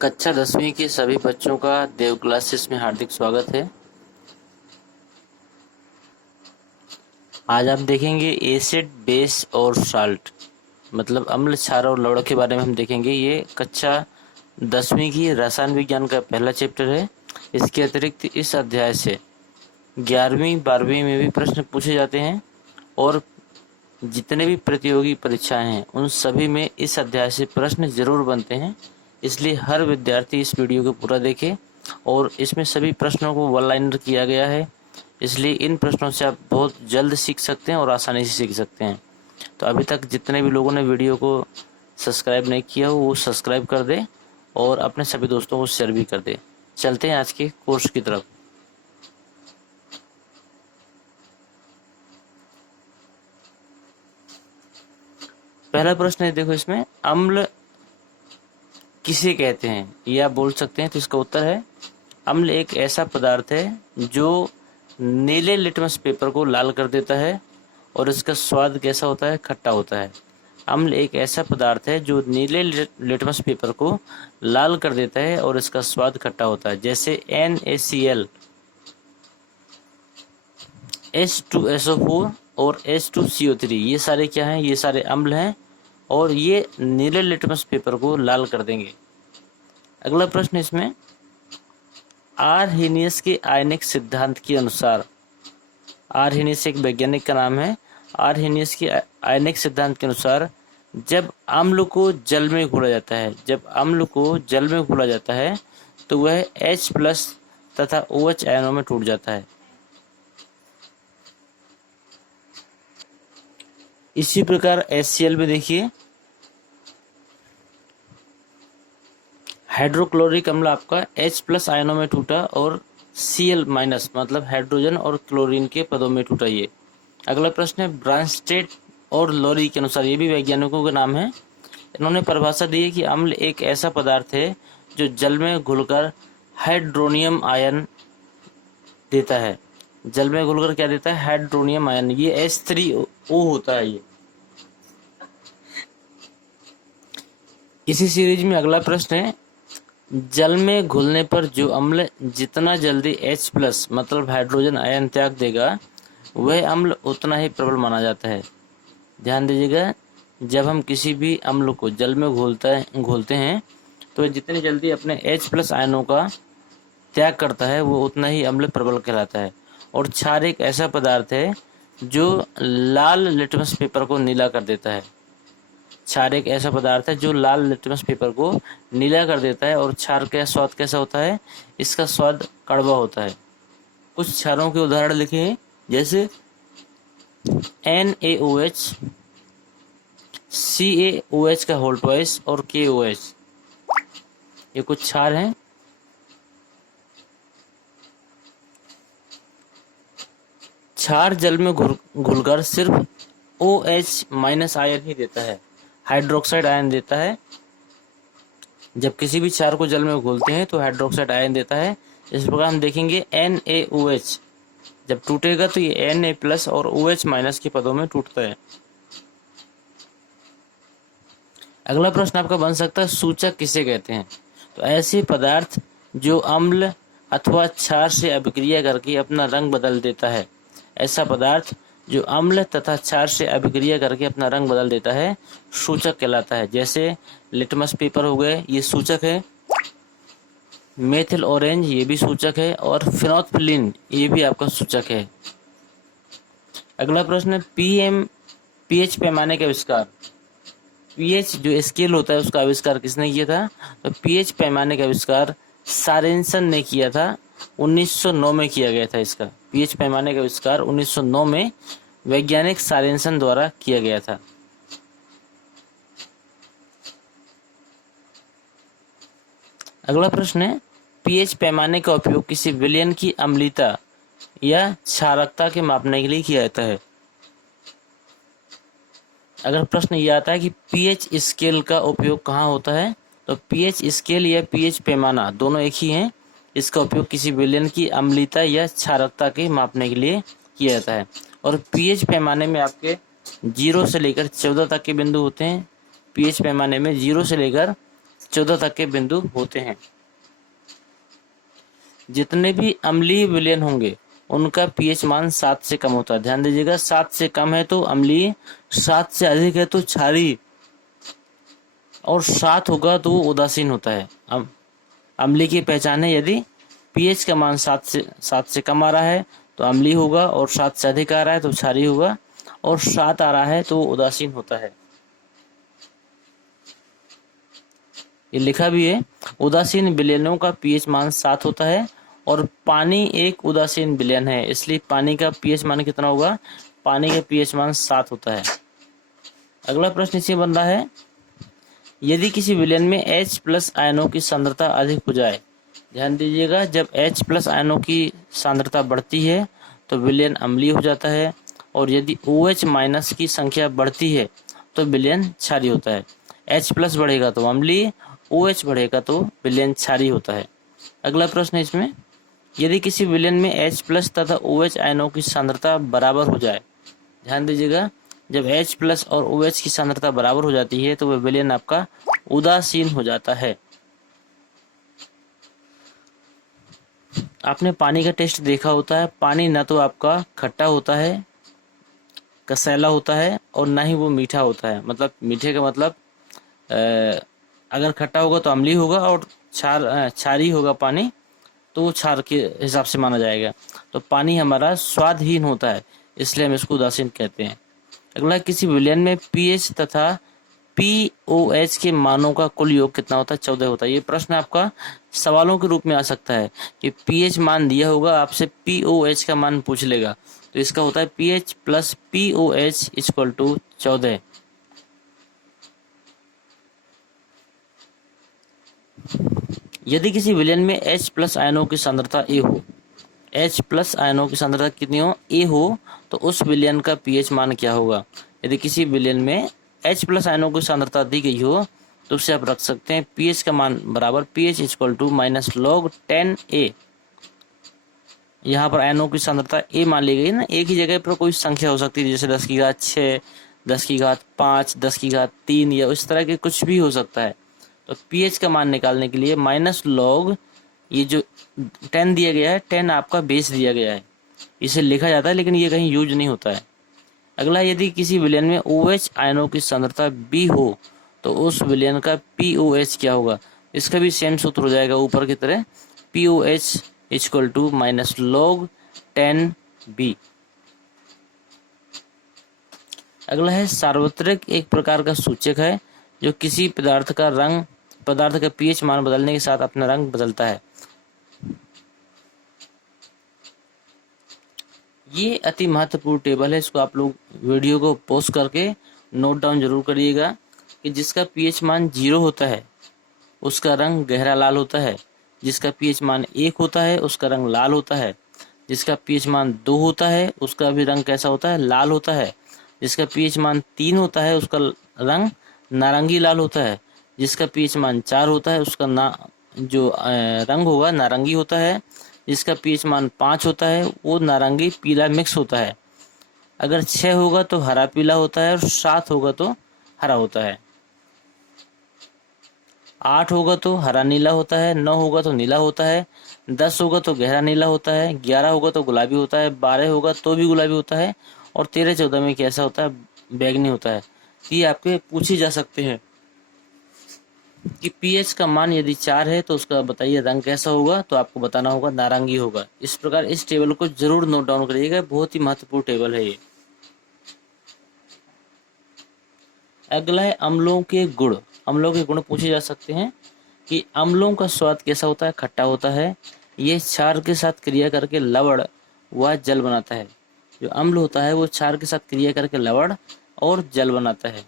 कक्षा 10वीं के सभी बच्चों का देव क्लासेस में हार्दिक स्वागत है। आज आप देखेंगे एसिड, बेस और साल्ट, मतलब अम्ल, क्षार और लवण के बारे में हम देखेंगे। ये कक्षा 10वीं की रसायन विज्ञान का पहला चैप्टर है। इसके अतिरिक्त इस अध्याय से 11वीं 12वीं में भी प्रश्न पूछे जाते हैं और जितने भी प्रतियोगी परीक्षाएं हैं उन सभी में इस अध्याय से प्रश्न जरूर बनते हैं। इसलिए हर विद्यार्थी इस वीडियो को पूरा देखे और इसमें सभी प्रश्नों को वन लाइनर किया गया है, इसलिए इन प्रश्नों से आप बहुत जल्द सीख सकते हैं और आसानी से सीख सकते हैं। तो अभी तक जितने भी लोगों ने वीडियो को सब्सक्राइब नहीं किया हो वो सब्सक्राइब कर दे और अपने सभी दोस्तों को शेयर भी कर दे। चलते हैं आज के कोर्स की तरफ। पहला प्रश्न है, देखो इसमें अम्ल किसे कहते हैं ये आप बोल सकते हैं। तो इसका उत्तर है अम्ल एक ऐसा पदार्थ है जो नीले लिटमस पेपर को लाल कर देता है और इसका स्वाद कैसा होता है? खट्टा होता है। अम्ल एक ऐसा पदार्थ है जो नीले लिटमस पेपर को लाल कर देता है और इसका स्वाद खट्टा होता है। जैसे NaCl, H2SO4 और H2CO3, ये सारे क्या हैं? ये सारे अम्ल हैं और ये नीले लिटमस पेपर को लाल कर देंगे। अगला प्रश्न इसमें आर्हेनियस के आयनिक सिद्धांत के अनुसार, आर्हेनियस एक वैज्ञानिक का नाम है, आर्हेनियस के आयनिक सिद्धांत के अनुसार जब अम्ल को जल में घोला जाता है, जब अम्ल को जल में घोला जाता है तो वह H+ तथा OH आयनों में टूट जाता है। इसी प्रकार HCl में देखिए, हाइड्रोक्लोरिक अम्ल आपका H+ आयनों में टूटा और Cl- मतलब हाइड्रोजन और क्लोरीन के पदों में टूटा। ये अगला प्रश्न है ब्रांस्टेड और लोरी के अनुसार, ये भी वैज्ञानिकों का नाम है, इन्होंने परिभाषा दी है कि अम्ल एक ऐसा पदार्थ है जो जल में घुलकर हाइड्रोनियम आयन देता है। जल में घुलकर क्या देता है? Hydronium ion. ये H3O होता है। ये इसी सीरीज में अगला प्रश्न है जल में घुलने पर जो अम्ल जितना जल्दी H+ मतलब हाइड्रोजन आयन त्याग देगा वह अम्ल उतना ही प्रबल माना जाता है। ध्यान दीजिएगा, जब हम किसी भी अम्ल को जल में घोलते हैं तो वह जितनी जल्दी अपने H+ आयनों का त्याग करता है वो उतना ही अम्ल प्रबल कहलाता है। और क्षार एक ऐसा पदार्थ है जो लाल लिटमस पेपर को नीला कर देता है। क्षार एक ऐसा पदार्थ है जो लाल लिटमस पेपर को नीला कर देता है। और क्षार का स्वाद कैसा होता है? इसका स्वाद कड़वा होता है। कुछ क्षारों के उदाहरण लिखे हैं, जैसे NaOH, CaOH का होल ट्वाइस और KOH, ये कुछ क्षार हैं। क्षार जल में घुलकर सिर्फ OH- आयन ही देता है, हाइड्रोक्साइड आयन देता है। जब किसी भी क्षार को जल में घोलते हैं तो हाइड्रोक्साइड आयन देता है। इस प्रकार हम देखेंगे NaOH जब टूटेगा तो ये Na+ और OH- के पदों में टूटता है। अगला प्रश्न आपका बन सकता है सूचक किसे कहते हैं? तो ऐसे पदार्थ जो अम्ल अथवा क्षार से अभिक्रिया करके अपना रंग बदल देता है, ऐसा पदार्थ जो अम्ल तथा क्षार से अभिक्रिया करके अपना रंग बदल देता है सूचक कहलाता है। जैसे लिटमस पेपर हो गए, ये सूचक है। मेथिल ऑरेंज, ये भी सूचक है। और फिनोल्फ्थालीन, ये भी आपका सूचक है। अगला प्रश्न है pH पैमाने का आविष्कार। pH जो स्केल होता है उसका आविष्कार किसने किया था? तो pH पैमाने का आविष्कार सोरेनसन ने किया था। 1909 में किया गया था। इसका pH पैमाने का आविष्कार 1909 में वैज्ञानिक सोरेनसन द्वारा किया गया था। अगला प्रश्न है pH पैमाने का उपयोग किसी विलयन की अम्लता या क्षारकता के मापने के लिए किया जाता है। अगर प्रश्न यह आता है कि pH स्केल का उपयोग कहाँ होता है, तो pH स्केल या pH पैमाना दोनों एक ही हैं। इसका उपयोग किसी विलयन की अम्लता या क्षारकता के मापने के लिए किया जाता है। और pH पैमाने में आपके 0 से लेकर 14 तक के बिंदु होते हैं। pH पैमाने में 0 से लेकर 14 तक के बिंदु होते हैं। जितने भी अम्लीय विलयन होंगे उनका पीएच मान 7 से कम होता है। ध्यान दीजिएगा, 7 से कम है तो अम्लीय, 7 से अधिक है तो क्षारीय, और 7 होगा तो वो उदासीन होता है। अम्लीय की पहचान है, यदि पीएच का मान 7 से कम आ रहा है तो अम्लीय होगा, और 7 से अधिक आ रहा है तो क्षारीय होगा, और 7 आ रहा है तो उदासीन होता है। ये लिखा भी है, उदासीन विलयनों का पीएच मान 7 होता है, और पानी एक उदासीन विलयन है, इसलिए पानी का पीएच मान कितना होगा? पानी का पीएच मान 7 होता है। अगला प्रश्न इसी बन रहा है, यदि किसी विलयन में H+ आयनों की सांद्रता अधिक हो जाए। ध्यान दीजिएगा, जब H+ आयनों की सांद्रता बढ़ती है तो विलयन अम्लीय हो जाता है, और यदि OH- की संख्या बढ़ती है तो विलयन क्षारीय होता है। H+ बढ़ेगा तो अम्लीय, OH बढ़ेगा तो विलयन क्षारीय होता है। अगला प्रश्न है इसमें, यदि किसी विलयन में H+ तथा OH आयनों की सांद्रता बराबर हो जाए। ध्यान दीजिएगा, जब H+ और OH की सांद्रता बराबर हो जाती है तो वह विलयन आपका उदासीन हो जाता है। आपने पानी का टेस्ट देखा होता है, पानी ना तो आपका खट्टा होता है, कसैला होता है, और ना ही वो मीठा होता है। मतलब मीठे का मतलब अगर खट्टा होगा तो अम्लीय होगा, और क्षारीय होगा पानी तो वो क्षार के हिसाब से माना जाएगा। तो पानी हमारा स्वादहीन होता है, इसलिए हम इसको उदासीन कहते हैं। अगला, किसी विलयन में पीएच तथा पीओएच के मानों का कुल योग कितना होता है? 14 होता है। ये प्रश्न आपका सवालों के रूप में आ सकता है कि पीएच मान दिया होगा, आपसे पीओएच का मान पूछ लेगा, तो इसका होता है pH plus pOH equal to 14। यदि किसी विलयन में H+ आयनों की सांद्रता A हो, H+ आयनों की सांद्रता कितनी हो? A हो, तो उस विलयन का पीएच मान क्या होगा? यदि किसी विलयन में H+ आयनों की सांद्रता दी गई हो तो उससे आप रख सकते हैं पीएच का मान बराबर pH equal to -log 10A। यहाँ पर आयनों की सांद्रता A मान ली गई ना, एक ही जगह पर कोई संख्या हो सकती है, जैसे 10⁻6, 10⁻5, 10⁻3 या इस तरह के कुछ भी हो सकता है। तो pH का मान निकालने के लिए -log, ये जो 10 दिया गया है, 10 आपका बेस दिया गया है, इसे लिखा जाता है, लेकिन ये कहीं यूज नहीं होता है। अगला, यदि किसी विलयन में OH आयनों की सांद्रता B हो तो उस विलयन का POH क्या होगा? इसका भी सेम सूत्र हो जाएगा ऊपर की तरह, POH equal to -log 10B। अगला है, सार्वत्रिक एक प्रकार का सूचक है जो किसी पदार्थ का पीएच मान बदलने के साथ अपना रंग बदलता है। ये अति महत्वपूर्ण टेबल है, इसको आप लोग वीडियो को पॉज करके नोट डाउन जरूर करिएगा कि जिसका पीएच मान 0 होता है उसका रंग गहरा लाल होता है, जिसका पीएच मान 1 होता है उसका रंग लाल होता है, जिसका पीएच मान 2 होता है उसका भी रंग कैसा होता है? लाल होता है, जिसका पीएच मान 3 होता है उसका रंग नारंगी लाल होता है, जिसका पीएच मान 4 होता है उसका रंग होगा नारंगी होता है, जिसका पीएच मान 5 होता है वो नारंगी पीला मिक्स होता है। अगर 6 होगा तो हरा पीला होता है, और 7 होगा तो हरा होता है, 8 होगा तो हरा नीला होता है, 9 होगा तो नीला होता है, 10 होगा तो गहरा नीला होता है, 11 होगा तो गुलाबी होता है, 12 होगा तो भी गुलाबी होता है, और 13-14 में कैसा होता है? बैगनी होता है। ये आपके पूछे जा सकते हैं कि पीएच का मान यदि 4 है तो उसका बताइए रंग कैसा होगा, तो आपको बताना होगा नारंगी होगा। इस प्रकार इस टेबल को जरूर नोट डाउन करिएगा, बहुत ही महत्वपूर्ण टेबल है ये। अगला है अम्लों के गुण। अम्लों के गुण पूछे जा सकते हैं कि अम्लों का स्वाद कैसा होता है? खट्टा होता है, ये क्षार के साथ क्रिया करके लवण व जल बनाता है। जो अम्ल होता है वो क्षार के साथ क्रिया करके लवण और जल बनाता है।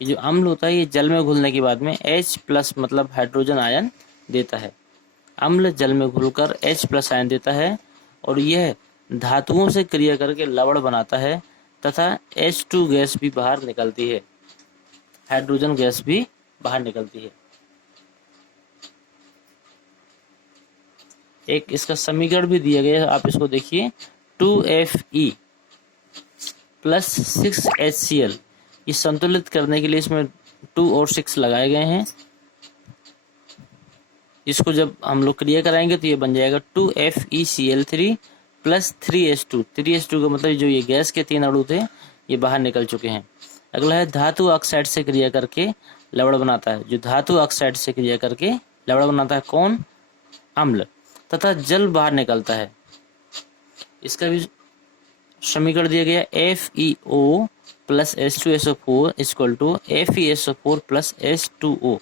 ये जो अम्ल होता है ये जल में घुलने के बाद में H+ मतलब हाइड्रोजन आयन देता है। अम्ल जल में घुलकर H+ आयन देता है, और यह धातुओं से क्रिया करके लवण बनाता है तथा H2 गैस भी बाहर निकलती है, हाइड्रोजन गैस भी बाहर निकलती है। एक इसका समीकरण भी दिया गया है, आप इसको देखिए, 2Fe + 6HCl। ये संतुलित करने के लिए इसमें 2 और 6 लगाए गए हैं। इसको जब हम लोग क्रिया कराएंगे तो ये बन जाएगा 2FeCl3 प्लस 3H2। 3H2 का मतलब जो ये गैस के 3 अणु थे ये बाहर निकल चुके हैं। अगला है धातु ऑक्साइड से क्रिया करके लवण बनाता है। जो धातु ऑक्साइड से क्रिया करके लवण बनाता है कौन? अम्ल। तथा जल बाहर निकलता है। इसका भी समीकरण दिया गया FeO plus H2SO4 equal to FeSO4 plus H2O।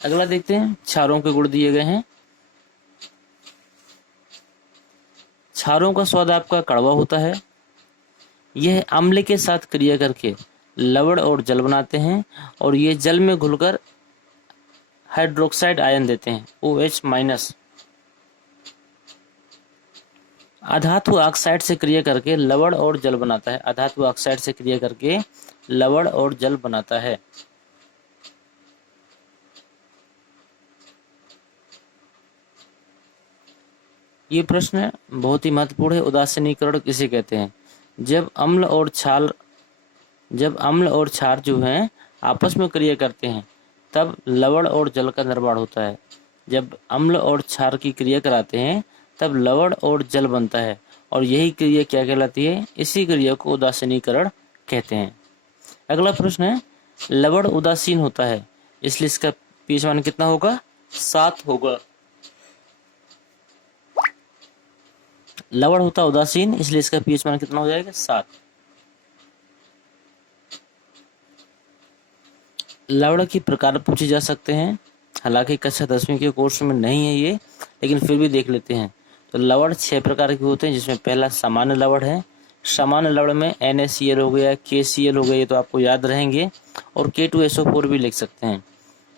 अगला देखते हैं, क्षारों के गुण दिए गए हैं। क्षारों का स्वाद आपका कड़वा होता है। यह अम्ल के साथ क्रिया करके लवण और जल बनाते हैं और ये जल में घुलकर हाइड्रोक्साइड आयन देते हैं OH-। अधातु ऑक्साइड से क्रिया करके लवण और जल बनाता है। अधातु ऑक्साइड से क्रिया करके लवण और जल बनाता है। ये प्रश्न बहुत ही महत्वपूर्ण है। उदासीनीकरण किसे कहते हैं? जब अम्ल और क्षार जो हैं आपस में क्रिया करते हैं तब लवण और जल का निर्माण होता है। जब अम्ल और क्षार की क्रिया कराते हैं तब लवण और जल बनता है और यही क्रिया क्या कहलाती है? इसी क्रिया को उदासीनीकरण कहते हैं। अगला प्रश्न है, लवण उदासीन होता है इसलिए इसका पीएच मान कितना होगा? 7 होगा। लवण होता उदासीन इसलिए इसका पीएच मान कितना हो जाएगा? 7। लवण की प्रकार पूछे जा सकते हैं। हालांकि कक्षा 10वीं के कोर्स में नहीं है ये, लेकिन फिर भी देख लेते हैं। तो लवण 6 प्रकार के होते हैं, जिसमें पहला सामान्य लवण है। सामान्य लवण में NaCl हो गया, KCl हो गया, ये तो आपको याद रहेंगे, और K2SO4 भी लिख सकते हैं।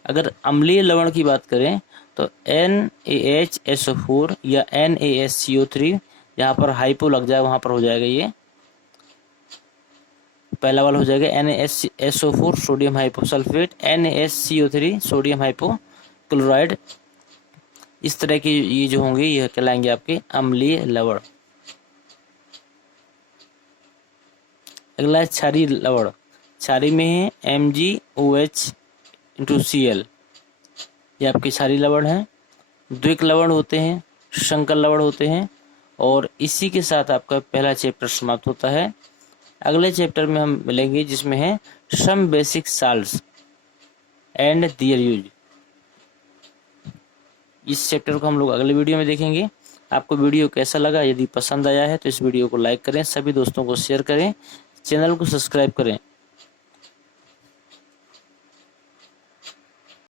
अगर अम्लीय लवण की बात करें तो NaHSO4 या NaSCO3, यहाँ पर हाइपो लग जाए वहाँ पर हो जाएगा ये पहला वाला हो जाएगा NaSO4 sodium हाइपोसल्फेट, NaSCO3 sodium hypochloride. इस तरह की ये जो होंगे ये कहलाएंगे आपके अम्लीय लवण। अगला है क्षारीय लवण। क्षारीय में है MgOH/Cl, ये आपके क्षारीय लवण है। द्विक लवण होते हैं, संकर लवण होते हैं, और इसी के साथ आपका पहला चैप्टर समाप्त होता है। अगले चैप्टर में हम मिलेंगे जिसमें है some basic salts and their use. इस चैप्टर को हम लोग अगले वीडियो में देखेंगे। आपको वीडियो कैसा लगा? यदि पसंद आया है तो इस वीडियो को लाइक करें, सभी दोस्तों को शेयर करें, चैनल को सब्सक्राइब करें